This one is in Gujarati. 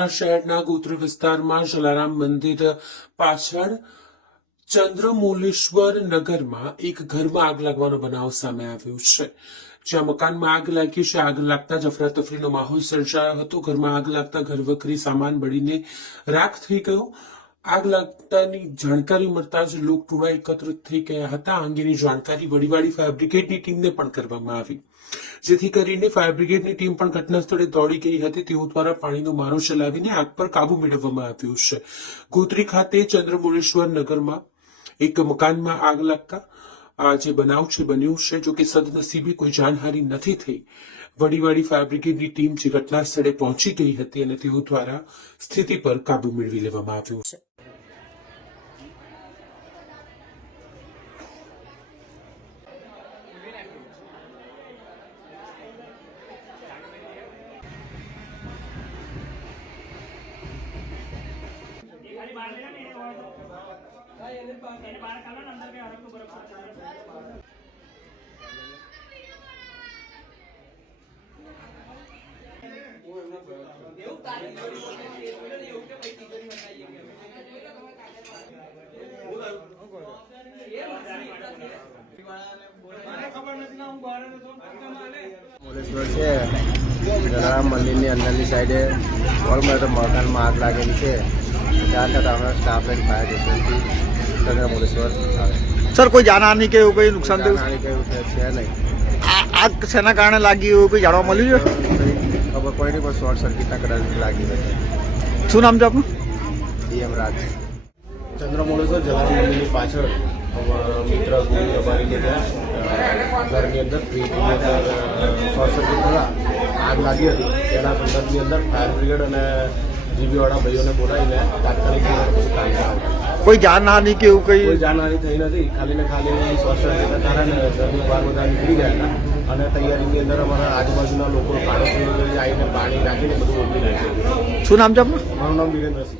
વડોદરા શહેરના ગોત્રી વિસ્તારમાં જલારામ મંદિર પાછળ ચંદ્રમૌલેશ્વર નગરમાં એક ઘરમાં આગ લાગવાનો બનાવ સામે આવ્યો છે, જ્યાં મકાનમાં આગ લાગી છે। આગ લાગતા જ અફરાતફરીનો માહોલ સર્જાયો હતો। ઘરમાં આગ લાગતા ઘરવખરી સામાન બળીને રાખ થઈ ગયો। આગ લાગતાની જાણકારી મળતા જ લોકટોળા એકત્રિત થઈ ગયા હતા। આ અંગેની જાણકારી વડીવાડી ફાયર બ્રિગેડની ટીમને પણ કરવામાં આવી, જેથી કરીને ફાયર બ્રિગેડની ટીમ પણ ઘટના સ્થળે દોડી ગઈ હતી। તેઓ દ્વારા પાણીનો મારો ચલાવીને આગ પર કાબુ મેળવવામાં આવ્યો છે। ગોત્રી ખાતે ચંદ્રમૌલેશ્વર નગરમાં એક મકાનમાં આગ લાગતા આ જે બનાવ છે બન્યો છે, જો કે સદનસીબે કોઈ જાનહાનિ નથી થઈ। વડીવાડી ફાયર બ્રિગેડની ટીમ જે ઘટના સ્થળે પહોંચી ગઈ હતી અને તેઓ દ્વારા સ્થિતિ પર કાબુ મેળવી લેવામાં આવ્યો છે। મોલેશ્વર છે, જલારામ મંદિરની અંદરની સાઈડે વોલમાં તો મકાનમાં આગ લાગેલી છે। ત્યાં તક હમણાં સ્ટાફ એન્ડ ફાયર સ્ટેશનથી ચંદ્રમૌલેશ્વર આવે। સર, કોઈ જાનહાનિ કે એવું કોઈ નુકસાન થયું? જાનહાનિ કે એવું છે નહીં। આગ શેના કારણે લાગી એવું કોઈ જાણવા મળ્યું છે? ખબર પડી નહીં, પણ શોર્ટ સર્કિટના કદાચ લાગી હતી। શું નામ છે આપનું? DM રાજ। ચંદ્રમૌલેશ્વર જલારામ મંદિરની પાછળ મિત્ર અમારી ઘરની અંદર ફ્રીજની અંદર શોર્ટ સર્કિટ થતા આગ લાગી હતી। તેના સંદર્ભની અંદર ફાયર બ્રિગેડ અને જીબીવાળા ભાઈઓને બોલાવીને તાત્કાલિક કામ કરાવ્યું। કોઈ જાનહાનિ કે એવું કોઈ જાનહાનિ થઈ નથી। ખાલી ને ખાલી શોર્ટ સર્કિટના કારણે ઘરની બહાર બધા નીકળી ગયા હતા અને તૈયારીની અંદર અમારા આજુબાજુના લોકો પાડોશીઓ આવીને પાણી નાખીને બધું ઓગળી નાખ્યું। શું નામ છે આપનું? મારું નામ વિરેન્દ્રસિંહ।